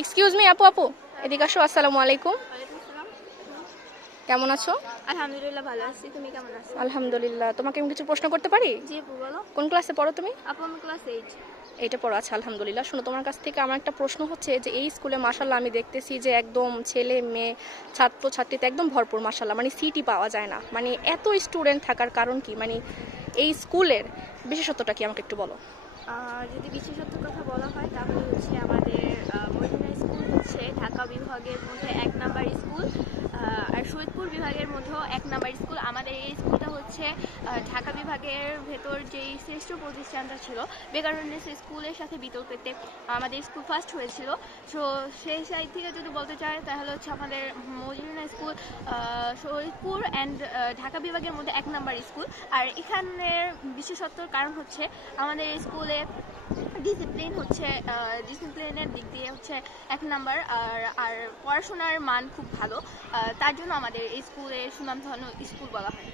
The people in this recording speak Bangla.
এক্সকিউজ মি আপু, আপু এদিকে আসো। আসসালামু আলাইকুম, কেমন আছো? আলহামদুলিল্লাহ ভালো আছি, তুমি কেমন আছো? আলহামদুলিল্লাহ। তোমাকে আমি কিছু প্রশ্ন করতে পারি? জি আপু বলো। কোন ক্লাসে পড়ো তুমি? আপু আমি ক্লাস 8। এইটা পড়ো, আচ্ছা আলহামদুলিল্লাহ। শোনো, তোমার কাছ থেকে আমার একটা প্রশ্ন হচ্ছে যে এই স্কুলে মাশাল্লাহ আমি দেখতেছি যে একদম ছেলে মেয়ে ছাত্র ছাত্রীতে একদম ভরপুর মাশাল্লাহ, মানে সিটই পাওয়া যায় না, মানে এত স্টুডেন্ট থাকার কারণ কি, মানে এই স্কুলের বিশেষত্বটা কি আমাকে একটু বলো। যদি বিশেষত্বের কথা বলা হয় তাহলে হচ্ছে আমাদের মদিনা স্কুল হচ্ছে ঢাকা বিভাগের মধ্যে 1 নাম্বার স্কুল, আর শহীদপুর বিভাগের মধ্যেও 1 নাম্বার স্কুল। আমাদের এই স্কুলটা হচ্ছে ঢাকা বিভাগের ভেতর যেই শ্রেষ্ঠ প্রতিষ্ঠানটা ছিল বেকারুন্নেস স্কুলের সাথে বিতর্কেতে আমাদের স্কুল ফার্স্ট হয়েছিল। সো সেই সাইড থেকে যদি বলতে চাই তাহলে হচ্ছে আমাদের মদিনা স্কুল শহীদপুর অ্যান্ড ঢাকা বিভাগের মধ্যে 1 নাম্বার স্কুল। আর এখানের বিশেষত্বর কারণ হচ্ছে আমাদের স্কুলে ডিসিপ্লিন হচ্ছে ডিসিপ্লিনের দিক দিয়ে হচ্ছে 1 নাম্বার, আর পড়াশোনার মান খুব ভালো, তার জন্য আমাদের এই স্কুলে সুনামধন্য স্কুল বলা হয়।